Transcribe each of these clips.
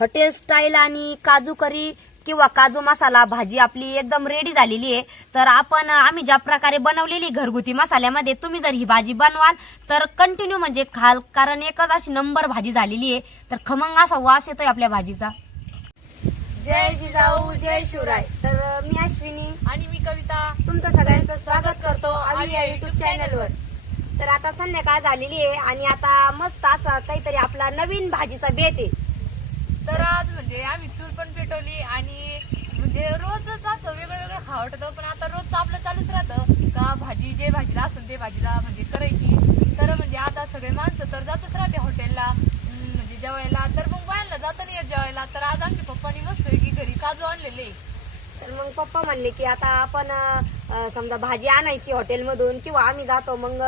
Hotel style आणि काजू करी किंवा काजू मसाला भाजी आपली एकदम रेडी झालेली आहे. तर आपण आम्ही ज्या प्रकारे बनवलेली घरगुती मसाल्यामध्ये तुम्ही जर ही भाजी बनवाल तर कंटिन्यू म्हणजे खाल कारण एकच अशी नंबर भाजी झालेली आहे. तर खमंग असा वास येतोय आपल्या भाजीचा. जय जिजाऊ जय शिवराय. तर मी अश्विनी. आणि मी कविता. तुमचं सगळ्यांचं स्वागत करतो आम्ही या युट्यूब चॅनलवर तर आता संध्याकाळ झालेली आहे आणि आता मस्त असा काहीतरी आपला नवीन भाजीचा बेत आहे. तर आज म्हणजे आम्ही चूल पण पेटवली आणि म्हणजे रोजच असं वेगळं वेगळं खावं वाटतं पण आता रोजच आपलं चालूच राहतं का भाजी जे भाजीला असेल ते भाजीला म्हणजे करायची. तर म्हणजे आता सगळे माणसं तर जातच राहते हॉटेलला. म्हणजे जेवायला. तर मग बायांना जाता नाही येत जेवायला. तर आज आमच्या पप्पानी मस्त की घरी काजू आणलेले. तर मग पप्पा म्हणले की आता आपण समजा भाजी आणायची हॉटेलमधून किंवा आम्ही जातो. मग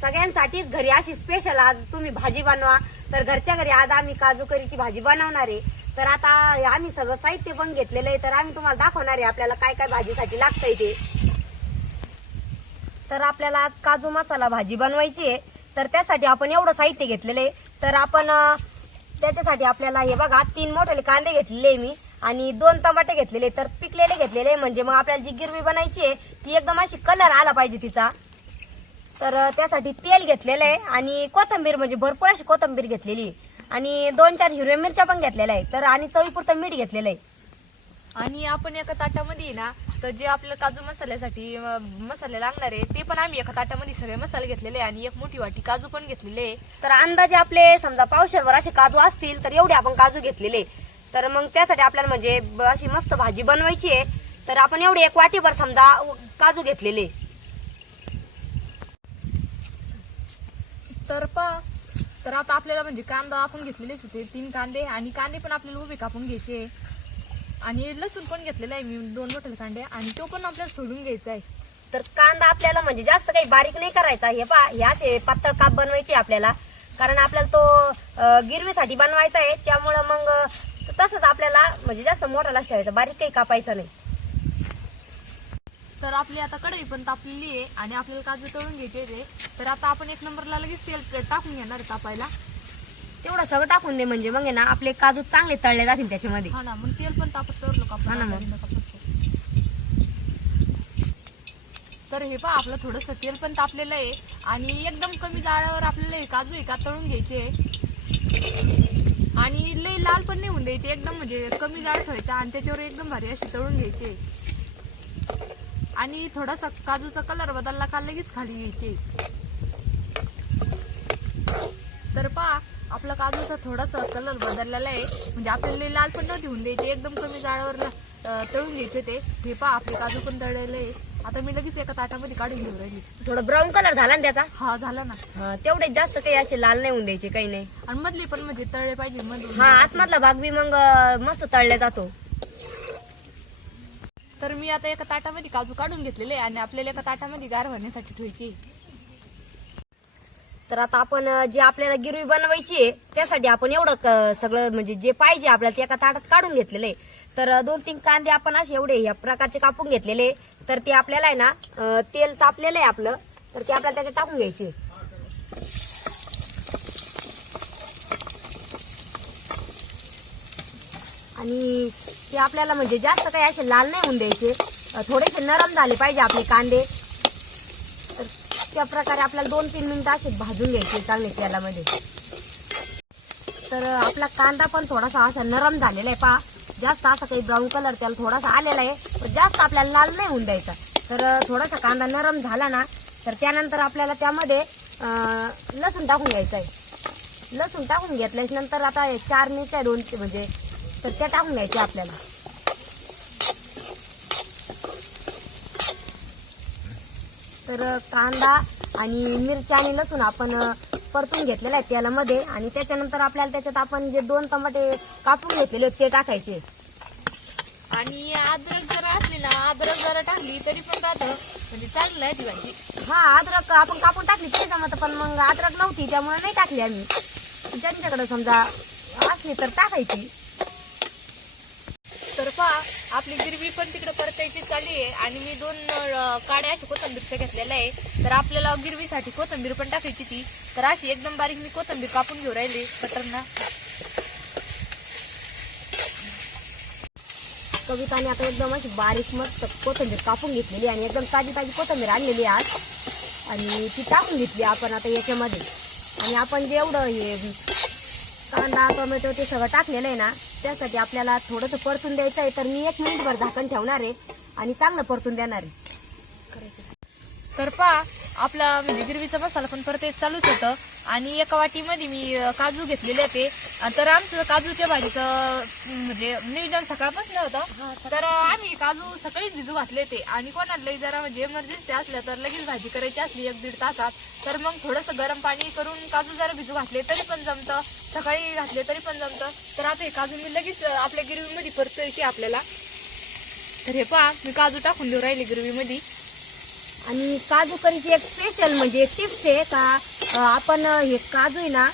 सगळ्यांसाठीच घरी अशी स्पेशल आज तुम्ही भाजी बनवा. तर घरच्या घरी आज आम्ही काजू करीची भाजी बनवणार आहे. तर आता आम्ही सगळं साहित्य पण घेतलेलं आहे. तर आम्ही तुम्हाला दाखवणार आहे आपल्याला काय काय भाजीसाठी लागतंय ते. तर आपल्याला आज काजू मसाला भाजी बनवायची आहे. तर त्यासाठी आपण एवढं साहित्य घेतलेलं आहे. तर आपण त्याच्यासाठी आपल्याला हे बघा तीन मोठे कांदे घेतलेले आहे मी. आणि दोन टमाटे घेतलेले तर पिकलेले घेतलेले म्हणजे मग आपल्याला जी गिरवी बनायची आहे ती एकदम अशी कलर आला पाहिजे तिचा. तर त्यासाठी तेल घेतलेलं आहे आणि कोथंबीर म्हणजे भरपूर अशी कोथंबीर घेतलेली आहे. आणि दोन चार हिरव्या मिरच्या पण घेतलेल्या आहे तर आणि चवीपुरतं मीठ घेतलेलं आहे. आणि आपण एका ताटामध्ये ना तर जे आपलं काजू मसाल्यासाठी अं, मसाले लागणार आहे ते पण आम्ही एका ताटामध्ये सगळे मसाले घेतलेले आहे आणि एक मोठी वाटी काजू पण घेतलेले आहे. तर अंदाजे आपले समजा पावशेरभर असे काजू असतील तर एवढे आपण काजू घेतलेले तर मग त्यासाठी आपल्याला म्हणजे ब- अशी मस्त भाजी बनवायची आहे. तर आपण एवढे एक वाटीभर समजा काजू घेतलेले तर पा. तर आता आपल्याला म्हणजे कांदा आपण घेतलेलेच होते तीन कांदे आणि कांदे पण आपल्याला उभे कापून घ्यायचे. आणि लसूण पण घेतलेला आहे मी दोन मोठे कांदे आणि तो पण आपल्याला सोडून घ्यायचा आहे. तर कांदा आपल्याला म्हणजे जास्त काही बारीक नाही करायचा हे पा. हे असे पातळ काप बनवायचे आपल्याला. कारण आपल्याला तो गिरवीसाठी बनवायचा आहे. त्यामुळं मग तसंच आपल्याला म्हणजे जास्त मोठालाच ठेवायचा. बारीक काही कापायचं नाही. तर आपली आता कढई पण तापलेली आहे आणि आपल्याला काजू तळून घ्यायचे ते. तर आता आपण एक नंबरला लगेच तेल टाकून घेणार तापायला. तेवढं सगळं टाकून दे म्हणजे मग आहे ना आपले काजू चांगले तळले जातील त्याच्यामध्ये. हा ना मग तेल पण तापत तर लोक हा ना मग. तर हे पहा आपलं थोडस तेल पण तापलेलं आहे आणि एकदम कमी जाळावर आपल्याला हे काजू एका तळून घ्यायचे आणि लई लाल पण नाही होऊन द्यायचे एकदम म्हणजे कमी जाळ ठेवायचा आणि त्याच्यावर एकदम भारी असे तळून घ्यायचे. आणि थोडासा काजूचा कलर बदलला का लगेच खाली घ्यायचे तर पहा आपला काजूचा थोडासा कलर बदललेला आहे. म्हणजे आपल्याला लाल पण नव्हती होऊन द्यायची एकदम कमी जाळावर तळून घ्यायचे ते. हे पहा आपले काजू पण तळलेले आहे. आता मी लगेच एका ताटामध्ये काढून घेऊन राहिली. थोडं ब्राऊन कलर झाला ना त्याचा? हा झाला ना. हा, तेवढे जास्त काही असे लाल नाही होऊन द्यायचे काही नाही. आणि मधली पण म्हणजे तळले पाहिजे मधली हा आतमधला भाग बी मग अं, मस्त तळला जातो. तर मी आता एका ताटामध्ये काजू काढून घेतलेले आहे आणि आपल्याला एका ताटामध्ये गार होण्यासाठी ठेवायची तर आता आपण जे आपल्याला गिरवी बनवायची आहे त्यासाठी आपण एवढं सगळं म्हणजे जे पाहिजे आपल्याला ते एका ताटात काढून घेतलेलं आहे. तर दोन तीन कांदे आपण असे एवढे या प्रकारचे कापून घेतलेले तर ते आपल्याला आहे ना तेल तापलेलं आहे आपलं. तर ते आपल्याला त्याच्यात टाकून घ्यायचे आणि ते आपल्याला म्हणजे जास्त काही असे लाल नाही होऊन द्यायचे. थोडेसे नरम झाले पाहिजे आपले कांदे. तर त्या प्रकारे आपल्याला दोन तीन मिनिटं असे भाजून घ्यायचे चांगले तेलामध्ये. तर आपला कांदा पण थोडासा असा नरम झालेला आहे पा. जास्त असा काही ब्राऊन कलर त्याला थोडासा आलेला आहे. पण जास्त आपल्याला लाल नाही होऊन द्यायचा. तर थोडासा कांदा नरम झाला ना तर त्यानंतर आपल्याला त्यामध्ये लसूण टाकून घ्यायचा आहे. लसूण टाकून घेतल्यानंतर आता चार चार आहे दोन म्हणजे तर त्या टाकून घ्यायच्या आपल्याला. तर कांदा आणि मिरच्या आणि लसूण आपण परतून घेतलेला आहे तेलामध्ये आणि त्याच्यानंतर आपल्याला त्याच्यात आपण जे दोन टमाटे कापून घेतलेले होते ते टाकायचे. आणि अद्रक जर असली ना अद्रक जरा टाकली तरी पण राहतं. म्हणजे चांगलं आहे ती भाजी. हा अद्रक आपण कापून टाकली तरी जमत पण मग अद्रक नव्हती त्यामुळे नाही टाकली आम्ही. ज्यांच्याकडे समजा असली तर टाकायची. पहा आपली गिरवी पण तिकडे परतायची चालली आहे. आणि मी दोन काड्या अशा कोथंबीरच्या घेतलेल्या आहे. तर आपल्याला गिरवीसाठी कोथंबीर पण टाकायची ती. तर अशी एकदम बारीक मी कोथंबीर कापून घेऊ राहिली. कटरना कविताने आता एकदम अशी बारीक मस्त कोथिंबीर कापून घेतलेली आणि एकदम ताजी ताजी कोथिंबीर आणलेली आहे आज. आणि ती टाकून घेतली आपण आता याच्यामध्ये. आणि आपण जेवढं हे कांदा टोमॅटो ते सगळं टाकलेलं आहे ना त्यासाठी आपल्याला थोडंसं परतून द्यायचं आहे तर मी एक मिनिटभर झाकण ठेवणार आहे आणि चांगलं परतून देणार आहे. तर पहा आपला म्हणजे गिरवीचा मसाला पण परत चालूच होतं. आणि एका वाटीमध्ये मी काजू घेतलेले होते तर आमचं काजूच्या भाजीचं म्हणजे नियोजन सकाळपासून होतं. तर आम्ही काजू सकाळीच भिजू घातले होते. आणि कोणालाही जरा म्हणजे इमर्जन्सी असल्या तर लगेच भाजी करायची असली एक दीड तासात. तर मग थोडंसं गरम पाणी करून काजू जरा भिजू घातले तरी पण जमतं. सकाळी घातले तरी पण जमतं. तर आता हे काजू मी लगेच आपल्या गिरवीमध्ये परतायची आपल्याला. तर हे पहा मी काजू टाकून देऊ राहिले गिरवीमध्ये. आणि काजू करीची एक स्पेशल म्हणजे टिप्स आहे का आपण हे काजू आहे ना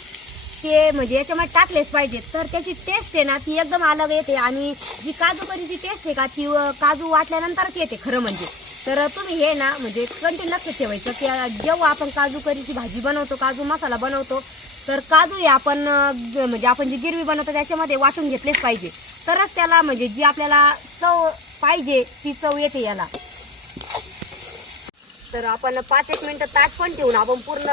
ते म्हणजे याच्यामध्ये टाकलेच पाहिजे तर त्याची टेस्ट आहे ना ती एकदम अलग येते आणि जी काजू करीची टेस्ट आहे का ती काजू वाटल्यानंतरच येते खरं म्हणजे. तर तुम्ही हे ना म्हणजे कंटिन्यू लक्ष ठेवायचं की जेव्हा आपण काजू करीची भाजी बनवतो काजू मसाला बनवतो तर काजू हे आपण म्हणजे आपण जी गिरवी बनवतो त्याच्यामध्ये वाटून घेतलेच पाहिजे. तरच त्याला म्हणजे जी आपल्याला चव पाहिजे ती चव येते याला. तर आपण पाच एक मिनटं ताट पण ठेवून आपण पूर्ण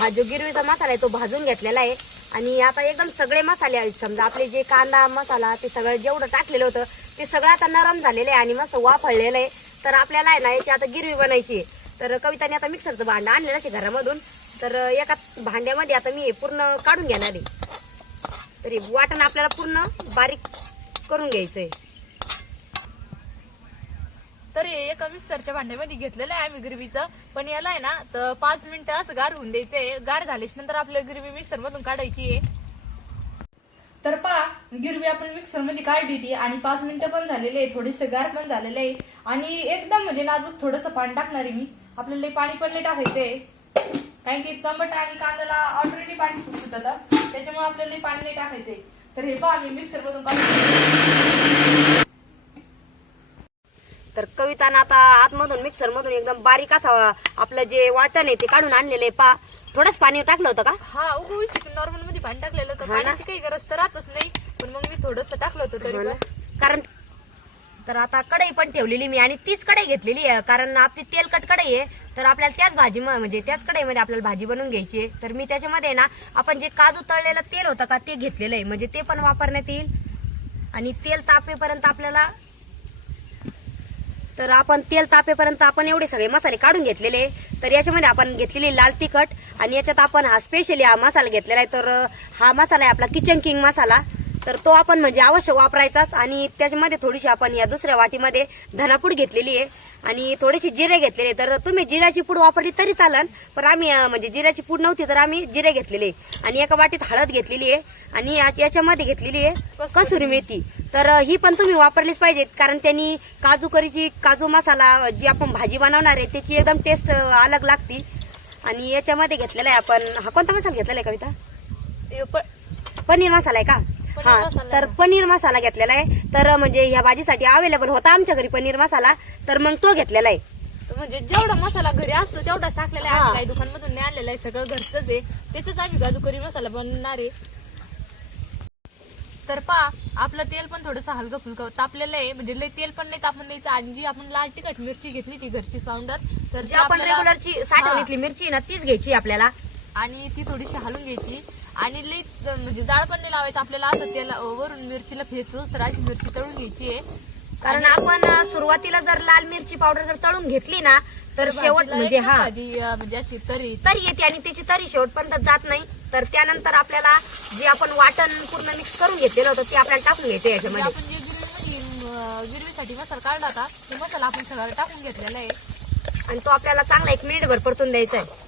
हा जो गिरवीचा मसाला आहे तो भाजून घेतलेला आहे. आणि आता एकदम सगळे मसाले आहेत. समजा आपले जे कांदा मसाला ते सगळं जेवढं टाकलेलं होतं ते सगळं आता नरम झालेलं आहे आणि मस्त वाफळलेलं आहे. तर आपल्याला आहे ना याची आता गिरवी बनायची आहे. तर कविताने आता मिक्सरचं भांडं आणलेलं आहे घरामधून. तर एका भांड्यामध्ये आता मी पूर्ण काढून घेणार आहे. तरी वाटण आपल्याला पूर्ण बारीक करून घ्यायचं आहे तर हे एका मिक्सरच्या भांड्यामध्ये घेतलेलं आहे आम्ही गिरवीचं पण याला आहे ना तर पाच मिनिटं असं गार होऊन द्यायचंय गार झाल्याच्यानंतर आपल्या गिरवी मिक्सर मधून काढायची आहे. तर पहा गिरवी आपण मिक्सरमध्ये काढली होती आणि पाच मिनिटं पण झालेले आहे थोडेसे गार पण झालेले आहे आणि एकदम म्हणजे नाजूक थोडंसं पाणी टाकणार आहे मी. आपल्याला पाणी पण नाही टाकायचंय कारण की टमाट आणि कांद्याला ऑलरेडी पाणी सुटत त्याच्यामुळे आपल्याला पाणी नाही टाकायचंय तर हे पहा मी मिक्सर मधून तर कवितानं आता आतमधून मिक्सर मधून एकदम बारीक असा आपलं जे वाटण आहे ते काढून आणलेलं आहे. पा थोडंच पाणी टाकलं होतं का? हा उगवून नॉर्मलमध्ये पाणी टाकलेलं हा ना? पाण्याची काही गरज तर राहतच नाही. पण मग मी थोडस टाकलं होतं तरी? पण. कारण तर आता कढई पण ठेवलेली मी आणि तीच कढई घेतलेली आहे. कारण आपली तेलकट कढई आहे. तर आपल्याला त्याच भाजी म- म्हणजे त्याच कढईमध्ये आपल्याला भाजी बनवून घ्यायची आहे. तर मी त्याच्यामध्ये ना आपण जे काजू तळलेलं तेल होतं का ते घेतलेलं आहे. म्हणजे ते पण वापरण्यात येईल. आणि तेल तापेपर्यंत आपल्याला तर आपण तेल तापेपर्यंत आपण एवढे सगळे मसाले काढून घेतलेले. तर याच्यामध्ये आपण घेतलेली लाल तिखट आणि याच्यात आपण हा स्पेशली हा मसाला घेतलेला आहे. तर हा मसाला आहे आपला किचन किंग मसाला. तर तो आपण म्हणजे अवश्य वापरायचाच आणि त्याच्यामध्ये थोडीशी आपण या दुसऱ्या वाटीमध्ये धनापूड घेतलेली आहे. आणि थोडेसे जिरे घेतलेले तर तुम्ही जिऱ्याची पूड वापरली तरी चालन पण आम्ही म्हणजे जिऱ्याची पूड नव्हती तर आम्ही जिरे घेतलेले आणि एका वाटीत हळद घेतलेली आहे आणि याच्यामध्ये घेतलेली आहे कसुरी मेथी. तर ही पण तुम्ही वापरलीच पाहिजे कारण त्यांनी काजू करीची काजू मसाला जी आपण भाजी बनवणार आहे त्याची एकदम टेस्ट अलग लागती. आणि याच्यामध्ये घेतलेला आहे आपण हा कोणता मसाला घेतलेला आहे कविता? पनीर मसाला आहे का? हा तर पनीर मसाला घेतलेला आहे. तर म्हणजे ह्या भाजीसाठी अवेलेबल होता आमच्या घरी पनीर मसाला. तर मग तो घेतलेला आहे. म्हणजे जेवढा मसाला घरी असतो तेवढाच टाकलेला आहे. आम्ही काही दुकानमधून नाही आणलेला आहे. सगळं घरचंच आहे. त्याच आम्ही काजू करी मसाला बनवणार आहे. तर पहा आपलं तेल पण थोडंसं हलकं फुलकं तापलेलं आहे. म्हणजे लय तेल पण नाही तापून द्यायचं. आणि जी आपण लाल तिखट मिरची घेतली ती घरची पावडर तर जी आपण आपल्याला- रेग्युलरची साठवणीतली मिरची आहे ना तीच घ्यायची आपल्याला. आणि ती थोडीशी हलून घ्यायची. आणि लई म्हणजे जाळ पण नाही लावायचं आपल्याला. असं तेल वरून मिरचीला फेसवूस तर अशी मिरची तळून घ्यायची आहे. कारण आपण सुरुवातीला जर लाल मिरची पावडर जर तळून घेतली ना तर शेवट म्हणजे हा म्हणजे अशी तरी. तरी येते आणि त्याची तरी शेवटपर्यंत जात नाही. तर त्यानंतर आपल्याला जे आपण वाटण पूर्ण मिक्स करून घेतलेलं होतं ते आपल्याला टाकून घ्यायचं म्हणजे याच्यामध्ये. आपण जे गिरवीमध्ये गिरवीसाठी मसाला काढला होता तो मसाला आपण सगळा टाकून घेतलेला आहे. आणि तो आपल्याला चांगला एक मिनिटभर परतून द्यायचा आहे.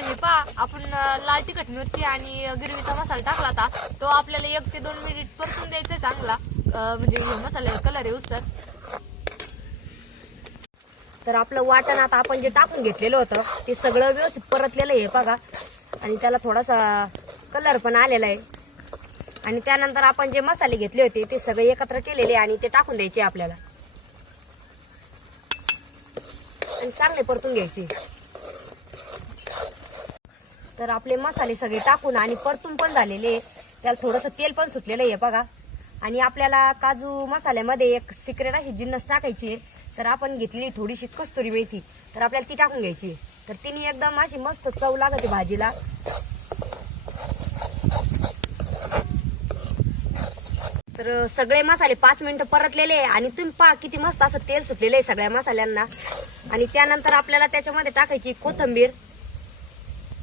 तर हे पहा आपण लाल तिखट मिरची आणि गिरवीचा मसाला टाकला होता. तो आपल्याला एक ते दोन मिनिट परतून द्यायचा चांगला. म्हणजे मसाला कलर येऊस तर तर आपलं वाटण आता आपण जे टाकून घेतलेलं होतं ते सगळं व्यवस्थित परतलेलं आहे बघा. आणि त्याला थोडासा कलर पण आलेला आहे. आणि त्यानंतर आपण जे मसाले घेतले होते ते सगळे एकत्र केलेले आणि ते टाकून द्यायचे आपल्याला. आणि चांगले परतून घ्यायचे. तर आपले मसाले सगळे टाकून आणि परतून पण झालेले. त्याला थोडंसं तेल पण सुटलेलं आहे बघा. आणि आपल्याला काजू मसाल्यामध्ये एक सिक्रेट अशी जिन्नस टाकायची आहे. तर आपण घेतलेली थोडीशी कस्तुरी मेथी. तर आपल्याला ती टाकून घ्यायची तर तिने एकदम अशी मस्त चव लागते भाजीला. तर सगळे मसाले पाच मिनिटं परतलेले आहे. आणि तुम्ही पहा किती मस्त असं तेल सुटलेलं आहे सगळ्या मसाल्यांना. आणि त्यानंतर आपल्याला त्याच्यामध्ये टाकायची कोथंबीर.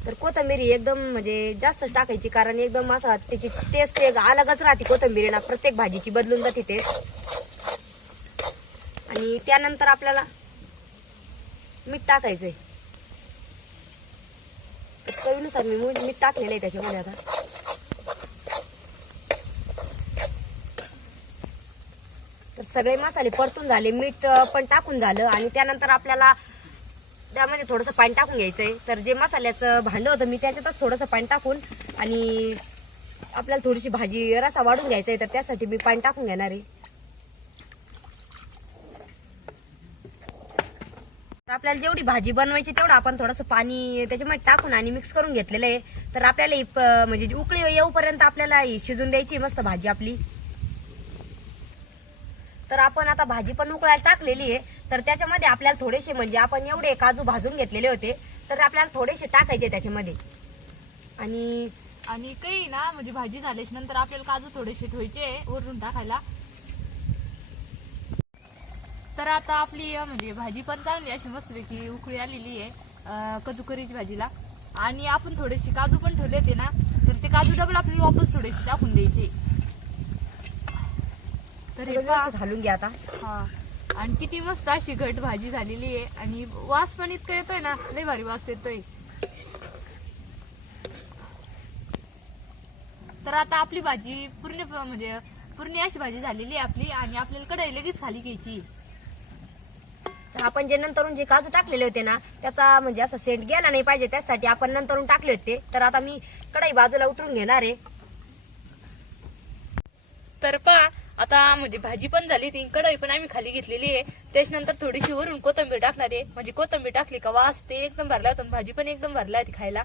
तर कोथंबिरी एकदम म्हणजे जास्त टाकायची कारण एकदम असं त्याची टेस्ट एक अलगच राहते कोथंबीर ना प्रत्येक भाजीची बदलून जाते टेस्ट आणि त्यानंतर आपल्याला मीठ टाकायचंय. चवीनुसार मी मीठ टाकलेलं आहे त्याच्यामध्ये आता. तर सगळे मसाले परतून झाले मीठ पण टाकून झालं आणि त्यानंतर आपल्याला त्यामध्ये थोडंसं पाणी टाकून घ्यायचंय. तर जे मसाल्याचं भांडं होतं मी त्याच्यातच थोडंसं पाणी टाकून आणि आपल्याला थोडीशी भाजी रसा वाढून घ्यायचा आहे तर त्यासाठी मी पाणी टाकून घेणार आहे. तर आपल्याला जेवढी भाजी बनवायची तेवढं आपण थोडंसं पाणी त्याच्यामध्ये टाकून आणि मिक्स करून घेतलेलं आहे. तर आपल्याला म्हणजे उकळी येऊपर्यंत आपल्याला शिजून द्यायची मस्त भाजी आपली. तर आपण आता भाजी पण उकळायला टाकलेली आहे. तर त्याच्यामध्ये आपल्याला थोडेसे म्हणजे आपण एवढे काजू भाजून घेतलेले होते. तर आपल्याला थोडेसे टाकायचे त्याच्यामध्ये. आणि आणि काही ना म्हणजे भाजी झाल्याच्यानंतर आपल्याला काजू थोडेसे ठेवायचे वरून टाकायला. तर आता आपली म्हणजे भाजी पण चांगली अशी मस्तपैकी उकळी आलेली आहे कजूकरीची भाजीला. आणि आपण थोडेसे काजू पण ठेवले होते ना तर ते काजू डबल आपल्याला वापस थोडेसे टाकून द्यायचे. तर हे पहा. घालून घ्या आता. हा. आणि किती मस्त अशी घट भाजी झालेली आहे. आणि वास पण इतका येतोय ना लय भारी वास येतोय. तर आता आपली भाजी पूर्ण प- म्हणजे पूर्ण अशी भाजी झालेली आहे आपली आणि आपल्याला कढई लगेच खाली घ्यायची. तर आपण जे नंतरून जे काजू टाकलेले होते ना त्याचा म्हणजे असं सेंट गेला नाही पाहिजे त्यासाठी आपण नंतरून टाकले होते. तर आता मी कढई बाजूला उतरून घेणार आहे. तर पा आता म्हणजे भाजी पण झाली ती कढई पण आम्ही खाली घेतलेली आहे. त्याच्यानंतर थोडीशी वरून कोथंबीर टाकणार आहे. म्हणजे कोथंबीर टाकली का वास ते एकदम भरला होता भाजी पण एकदम भरला होती खायला.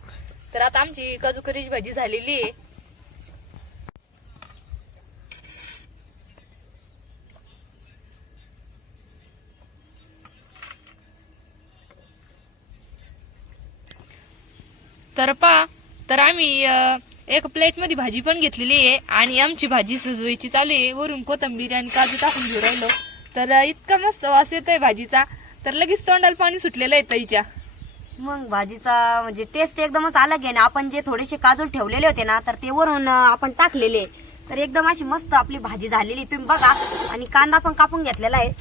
तर आता आमची काजूकरीची भाजी झालेली आहे. तर पा तर आम्ही एक प्लेटमध्ये भाजी पण घेतलेली आहे आणि आमची भाजी सजवायची चालू आहे. वरून कोथंबीर आणि काजू टाकून घेऊ राहिलो. तर इतका मस्त वास येतोय भाजीचा. तर लगेच तोंडाला पाणी सुटलेलं आहे ताईच्या. मग भाजीचा म्हणजे टेस्ट एकदमच अलग आहे ना. आपण जे थोडेसे काजू ठेवलेले होते ना तर ते वरून आपण टाकलेले. तर एकदम अशी मस्त आपली भाजी झालेली. तुम्ही बघा. आणि कांदा पण कापून घेतलेला आहे.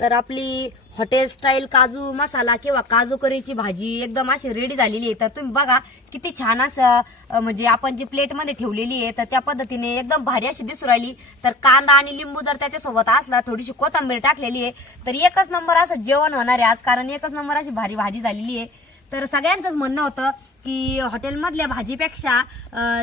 तर आपली हॉटेल स्टाईल काजू मसाला किंवा काजू करीची भाजी एकदम अशी रेडी झालेली आहे. तर तुम्ही बघा किती छान असं म्हणजे आपण जी प्लेटमध्ये ठेवलेली आहे तर त्या पद्धतीने एकदम भारी अशी दिसू राहिली. तर कांदा आणि लिंबू जर त्याच्यासोबत असला थोडीशी कोथंबीर टाकलेली आहे तर एकच नंबर असं जेवण होणार आहे आज कारण एकच नंबर अशी भारी भाजी झालेली आहे. तर सगळ्यांचंच म्हणणं होतं की हॉटेलमधल्या भाजीपेक्षा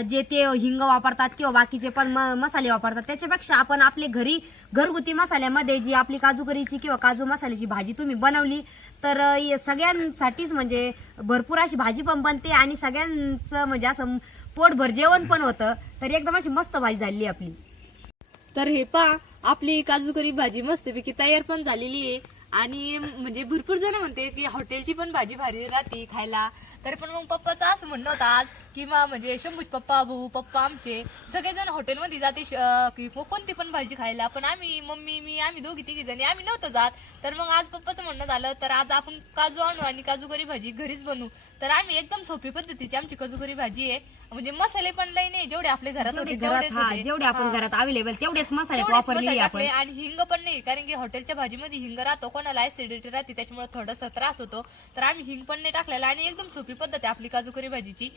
जे ते हिंग वापरतात किंवा बाकीचे पण म- मसाले वापरतात त्याच्यापेक्षा आपण आपले घरी घरगुती मसाल्यामध्ये जी आपली काजू करीची किंवा काजू मसाल्याची भाजी तुम्ही बनवली तर सगळ्यांसाठीच म्हणजे भरपूर अशी भाजी पण बनते आणि सगळ्यांचं म्हणजे असं पोटभर जेवण पण होतं तर एकदम अशी मस्त भाजी झाली आपली. तर हे पा आपली काजूकरी भाजी मस्तपैकी तयार पण झालेली आहे. आणि म्हणजे भरपूर जण म्हणते की हॉटेलची पण भाजी भारी राहते खायला. तर पण मग पप्पाचं असं म्हणणं होतं आज की मग म्हणजे शंभूज पप्पा भाऊ पप्पा आमचे सगळेजण हॉटेलमध्ये जाते कोणती पण भाजी खायला. पण आम्ही मम्मी मी आम्ही दोघी तिघी जणी आम्ही नव्हतो जात. तर मग आज पप्पाचं म्हणणं झालं तर आज आपण काजू आणू आणि काजूकरी भाजी घरीच बनवू. तर आम्ही एकदम सोपी पद्धतीची आमची काजूकरी भाजी आहे. म्हणजे मसाले पण लई नाही जेवढे आपल्या घरात होते तेवढेच हा होते. जेवढे आपण. घरात अवेलेबल तेवढेच मसाले तेवढेच वापरलेले मसाले आपण. आणि हिंग पण नाही कारण की हॉटेलच्या भाजीमध्ये हिंग राहतो कोणाला ऍसिडिटी राहते त्याच्यामुळे थोडासा त्रास होतो. तर आम्ही हिंग पण नाही टाकलेला आणि एकदम सोपी पद्धत आहे आपली काजूकरी भाजीची.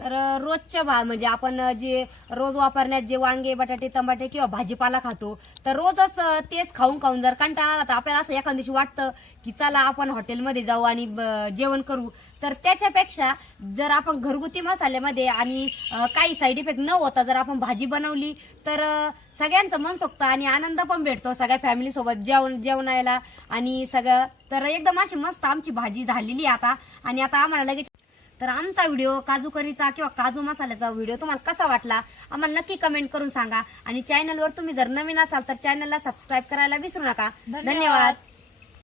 तर रोजच्या भा म्हणजे आपण जे रोज वापरण्यात जे वांगे बटाटे टमाटे किंवा भाजीपाला खातो तर रोजच तेच खाऊन खाऊन जर कंटाळा आला तर आपल्याला असं एखाद्या दिवशी वाटतं की चला आपण हॉटेलमध्ये जाऊ आणि ब- जेवण करू. तर त्याच्यापेक्षा जर आपण घरगुती मसाल्यामध्ये आणि काही साईड इफेक्ट न होता जर आपण भाजी बनवली तर सगळ्यांचं सगळ्यांचं मनसोक्त आणि आनंद पण भेटतो सगळ्या फॅमिलीसोबत जेवण जेवणायला आणि सगळं. तर एकदम अशी मस्त आमची भाजी झालेली आहे आता आणि आता आम्हाला लगेच तर आमचा व्हिडिओ काजू करीचा किंवा काजू मसाल्याचा व्हिडिओ तुम्हाला कसा वाटला आम्हाला नक्की कमेंट करून सांगा. आणि चॅनलवर तुम्ही जर नवीन असाल तर चॅनलला सबस्क्राईब करायला विसरू नका. धन्यवाद. धन्यवाद.